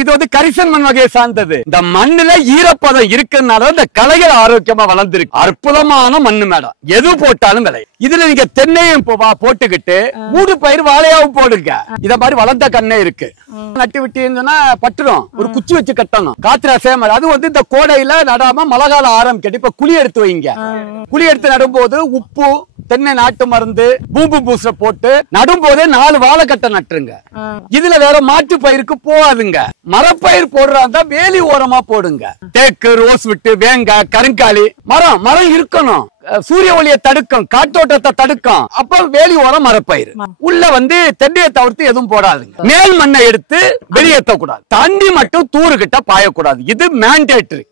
இது வந்து கரிசன் மண் வகையை சார்ந்தது. இந்த மண்ணுல ஈரப்பதம் இருக்கிறதுனால இந்த களைகள் ஆரோக்கியமா வளர்ந்துருக்கு. அற்புதமான மண்ணு மேடம். எது போட்டாலும் விலை. இதுல நீங்க தென்னையும் போட்டுக்கிட்டு மூடு பயிர் வாழையாவும் போடுங்க. இத மாதிரி வளர்ந்த கண்ணே இருக்கு. நட்டு விட்டீங்கன்னா பட்டுரும். ஒரு குச்சி வச்சு கட்டணும். காத்திர சேமர் அது வந்து இந்த கோடையில நடாம மழை காலம் ஆரம்பிக்கட்டு. இப்ப குழி எடுத்து வைங்க. குழி எடுத்து நடும்போது உப்பு, தென்னை நாட்டு மருந்து, பூம்பு பூச போட்டு நடும்போதே 4 வாழைக்கட்டை நட்டுருங்க. இதுல வேற மாட்டு பயிருக்கு போகாதுங்க. மரப்பயிர் போடுறதா வேலி ஓரமா போடுங்க. தேக்கு, ரோஸ் விட்டு, வேங்க, கருங்காலி மரம் இருக்கணும். சூரிய ஒளியை தடுக்கும், காற்றோட்டத்தை தடுக்கும். அப்ப வேலி ஓரம் மரப்பயிர். உள்ள வந்து தென்னையை தவிர்த்து எதுவும் போடாதுங்க. மேல் மண்ணை எடுத்து வெளியேற்ற கூடாது. தண்ணி மட்டும் தூரு கிட்ட பாயக்கூடாது. இது மேண்டேட்டரி.